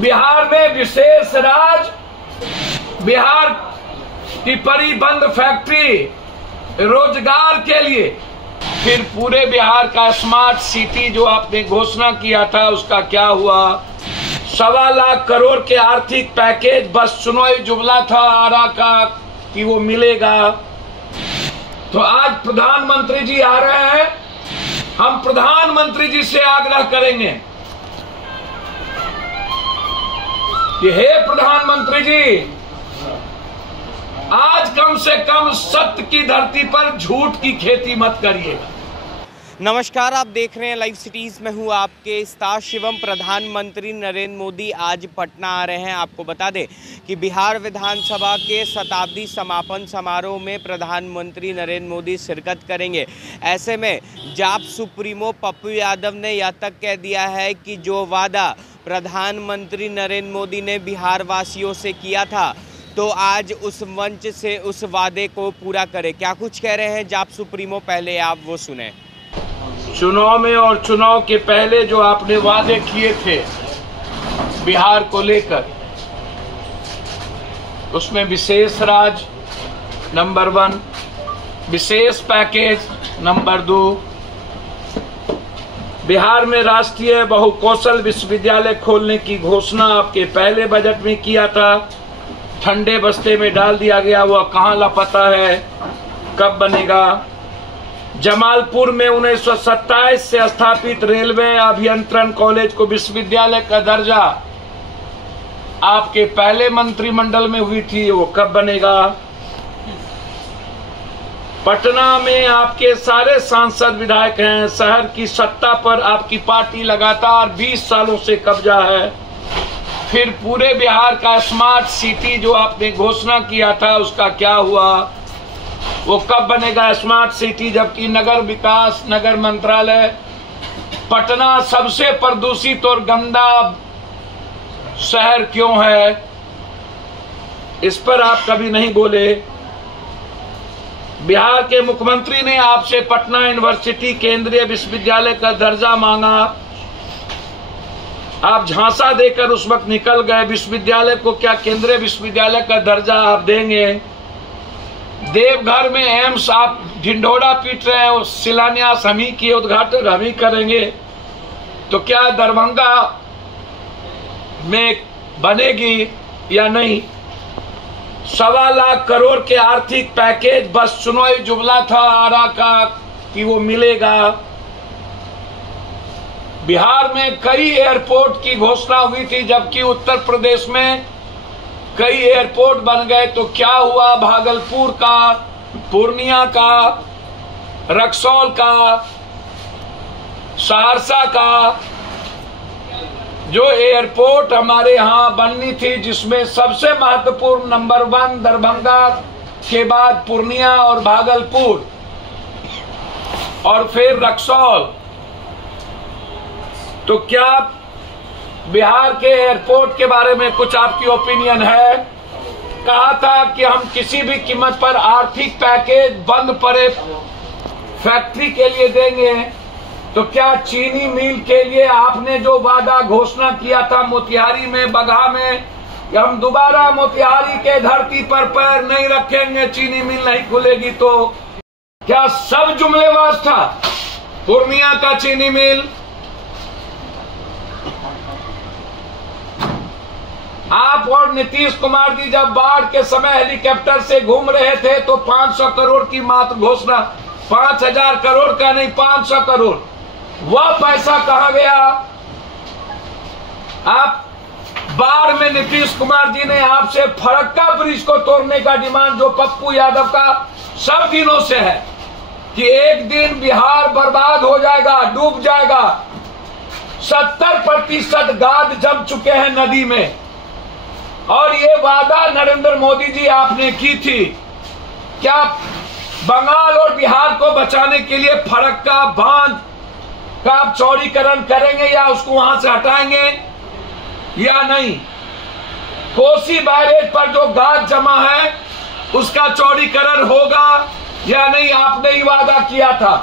बिहार में विशेष राज, बिहार की परिबंद फैक्ट्री रोजगार के लिए, फिर पूरे बिहार का स्मार्ट सिटी जो आपने घोषणा किया था उसका क्या हुआ? 1.25 लाख करोड़ के आर्थिक पैकेज बस सुनवाई जुमला था आरा का कि वो मिलेगा। तो आज प्रधानमंत्री जी आ रहे हैं, हम प्रधानमंत्री जी से आग्रह करेंगे कि हे प्रधानमंत्री जी, आज कम से कम सत्य की धरती पर झूठ की खेती मत करिएगा। नमस्कार, आप देख रहे हैं लाइव सिटीज में हूँ आपके स्टार शिवम। प्रधानमंत्री नरेंद्र मोदी आज पटना आ रहे हैं। आपको बता दें कि बिहार विधानसभा के शताब्दी समापन समारोह में प्रधानमंत्री नरेंद्र मोदी शिरकत करेंगे। ऐसे में जाप सुप्रीमो पप्पू यादव ने यह तक कह दिया है कि जो वादा प्रधानमंत्री नरेंद्र मोदी ने बिहार वासियों से किया था तो आज उस मंच से उस वादे को पूरा करे। क्या कुछ कह रहे हैं जाप सुप्रीमो, पहले आप वो सुने। चुनाव में और चुनाव के पहले जो आपने वादे किए थे बिहार को लेकर, उसमें विशेष राज नंबर 1, विशेष पैकेज नंबर 2, बिहार में राष्ट्रीय बहुकौशल विश्वविद्यालय खोलने की घोषणा आपके पहले बजट में किया था, ठंडे बस्ते में डाल दिया गया, वह कहां लापता है, कब बनेगा? जमालपुर में 1927 से स्थापित रेलवे अभियंत्रण कॉलेज को विश्वविद्यालय का दर्जा आपके पहले मंत्रिमंडल में हुई थी, वो कब बनेगा? पटना में आपके सारे सांसद विधायक हैं, शहर की सत्ता पर आपकी पार्टी लगातार 20 सालों से कब्जा है। फिर पूरे बिहार का स्मार्ट सिटी जो आपने घोषणा किया था उसका क्या हुआ? वो कब बनेगा स्मार्ट सिटी? जबकि नगर विकास, नगर मंत्रालय, पटना सबसे प्रदूषित और गंदा शहर क्यों है, इस पर आप कभी नहीं बोले। बिहार के मुख्यमंत्री ने आपसे पटना यूनिवर्सिटी केंद्रीय विश्वविद्यालय का दर्जा मांगा, आप झांसा देकर उस वक्त निकल गए। विश्वविद्यालय को क्या केंद्रीय विश्वविद्यालय का दर्जा आप देंगे? देवघर में एम्स आप ढिंढोरा पीट रहे हैं, उस शिलान्यास हम ही किए, उद्घाटन हम ही करेंगे। तो क्या दरभंगा में बनेगी या नहीं? 1.25 लाख करोड़ के आर्थिक पैकेज बस सुनवाई जुमला था आरा का कि वो मिलेगा। बिहार में कई एयरपोर्ट की घोषणा हुई थी, जबकि उत्तर प्रदेश में कई एयरपोर्ट बन गए। तो क्या हुआ? भागलपुर का, पूर्णिया का, रक्सौल का, सहरसा का जो एयरपोर्ट हमारे यहाँ बननी थी, जिसमें सबसे महत्वपूर्ण नंबर 1 दरभंगा के बाद पूर्णिया और भागलपुर और फिर रक्सौल। तो क्या बिहार के एयरपोर्ट के बारे में कुछ आपकी ओपिनियन है? कहा था कि हम किसी भी कीमत पर आर्थिक पैकेज बंद पड़े फैक्ट्री के लिए देंगे। तो क्या चीनी मिल के लिए आपने जो वादा घोषणा किया था मोतिहारी में, बगहा में, कि हम दोबारा मोतिहारी के धरती पर पैर नहीं रखेंगे, चीनी मिल नहीं खुलेगी, तो क्या सब जुमलेबाज था? पूर्णिया का चीनी मिल, आप और नीतीश कुमार जी जब बाढ़ के समय हेलीकॉप्टर से घूम रहे थे तो 500 करोड़ की मात्र घोषणा, 5000 करोड़ का नहीं, 500 करोड़, वह पैसा कहां गया? आप बाढ़ में नीतीश कुमार जी ने आपसे फरक्का ब्रिज को तोड़ने का डिमांड, जो पप्पू यादव का सब दिनों से है कि एक दिन बिहार बर्बाद हो जाएगा, डूब जाएगा। 70% गाद जम चुके हैं नदी में, और ये वादा नरेंद्र मोदी जी आपने की थी। क्या बंगाल और बिहार को बचाने के लिए फरक्का बांध का आप चौड़ीकरण करेंगे या उसको वहां से हटाएंगे या नहीं? कोसी बैरेज पर जो गाद जमा है उसका चौड़ीकरण होगा या नहीं? आपने ही वादा किया था,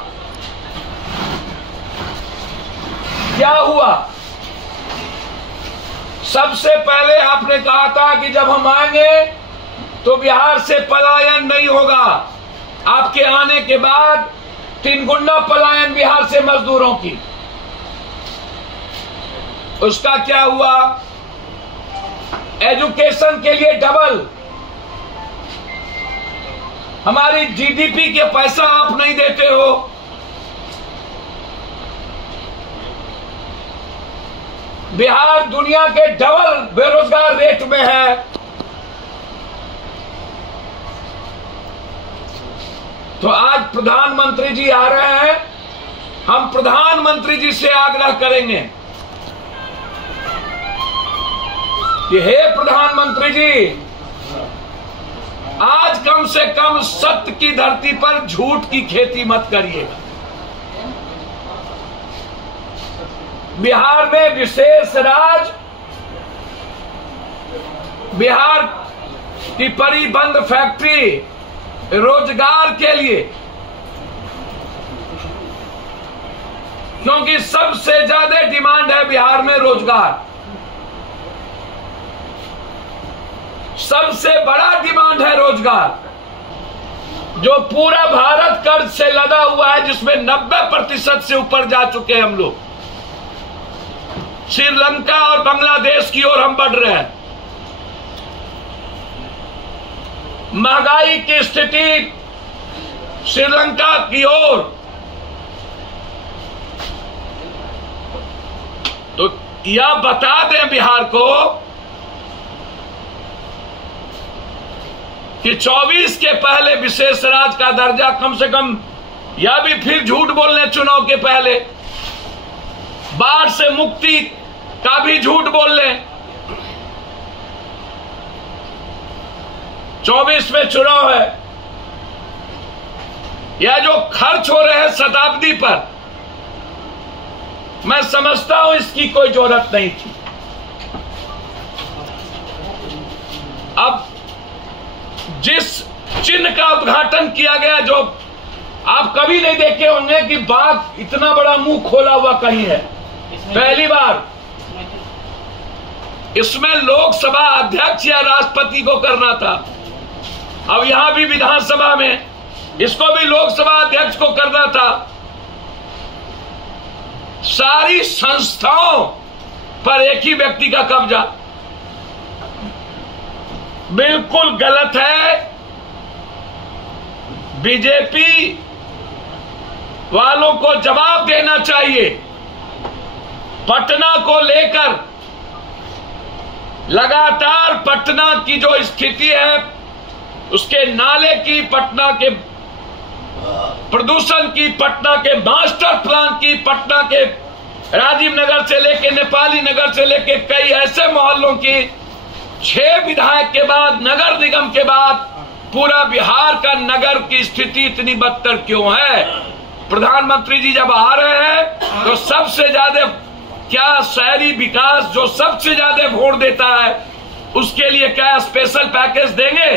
क्या हुआ? सबसे पहले आपने कहा था कि जब हम आएंगे तो बिहार से पलायन नहीं होगा। आपके आने के बाद 3 गुना पलायन बिहार से मजदूरों की। उसका क्या हुआ? एजुकेशन के लिए डबल। हमारी जीडीपी के पैसा आप नहीं देते हो। बिहार दुनिया के डबल बेरोजगार रेट में है। तो आज प्रधानमंत्री जी आ रहे हैं, हम प्रधानमंत्री जी से आग्रह करेंगे कि हे प्रधानमंत्री जी, आज कम से कम सत्य की धरती पर झूठ की खेती मत करिएगा। बिहार में विशेष राज, बिहार की पड़ी बंद फैक्ट्री रोजगार के लिए, क्योंकि सबसे ज्यादा डिमांड है बिहार में रोजगार। सबसे बड़ा डिमांड है रोजगार। जो पूरा भारत कर्ज से लदा हुआ है, जिसमें 90% से ऊपर जा चुके हैं हम लोग। श्रीलंका और बांग्लादेश की ओर हम बढ़ रहे हैं। महंगाई की स्थिति श्रीलंका की ओर। तो यह बता दें बिहार को कि 24 के पहले विशेष राज्य का दर्जा कम से कम, या भी फिर झूठ बोलने चुनाव के पहले, बाढ़ से मुक्ति का भी झूठ बोल लें। 24 में चुनाव है, या जो खर्च हो रहे हैं शताब्दी पर, मैं समझता हूं इसकी कोई जरूरत नहीं थी। अब जिस चिन्ह का उद्घाटन किया गया, जो आप कभी नहीं देखे होंगे कि बाघ इतना बड़ा मुंह खोला हुआ कहीं है, पहली बार। इसमें लोकसभा अध्यक्ष या राष्ट्रपति को करना था। अब यहां भी विधानसभा में इसको भी लोकसभा अध्यक्ष को करना था। सारी संस्थाओं पर एक ही व्यक्ति का कब्जा बिल्कुल गलत है। बीजेपी वालों को जवाब देना चाहिए। पटना को लेकर लगातार पटना की जो स्थिति है, उसके नाले की, पटना के प्रदूषण की, पटना के मास्टर प्लान की, पटना के राजीव नगर से लेके नेपाली नगर से लेके कई ऐसे मोहल्लों की, 6 विधायक के बाद, नगर निगम के बाद पूरा बिहार का नगर की स्थिति इतनी बदतर क्यों है? प्रधानमंत्री जी जब आ रहे हैं तो सबसे ज्यादा क्या शहरी विकास, जो सबसे ज्यादा वोट देता है, उसके लिए क्या स्पेशल पैकेज देंगे?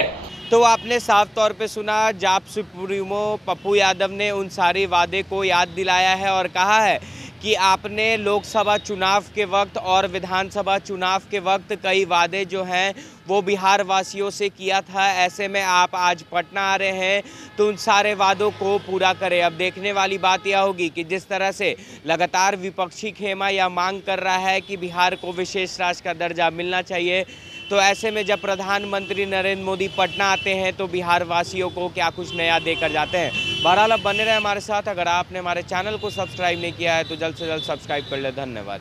तो आपने साफ तौर पे सुना, जाप सुप्रीमो पप्पू यादव ने उन सारे वादे को याद दिलाया है और कहा है कि आपने लोकसभा चुनाव के वक्त और विधानसभा चुनाव के वक्त कई वादे जो हैं वो बिहार वासियों से किया था। ऐसे में आप आज पटना आ रहे हैं तो उन सारे वादों को पूरा करें। अब देखने वाली बात यह होगी कि जिस तरह से लगातार विपक्षी खेमा यह मांग कर रहा है कि बिहार को विशेष राज्य का दर्जा मिलना चाहिए, तो ऐसे में जब प्रधानमंत्री नरेंद्र मोदी पटना आते हैं तो बिहार वासियों को क्या कुछ नया देकर जाते हैं। बहरहाल अब बने रहे हमारे साथ। अगर आपने हमारे चैनल को सब्सक्राइब नहीं किया है तो जल्द से जल्द सब्सक्राइब कर ले। धन्यवाद।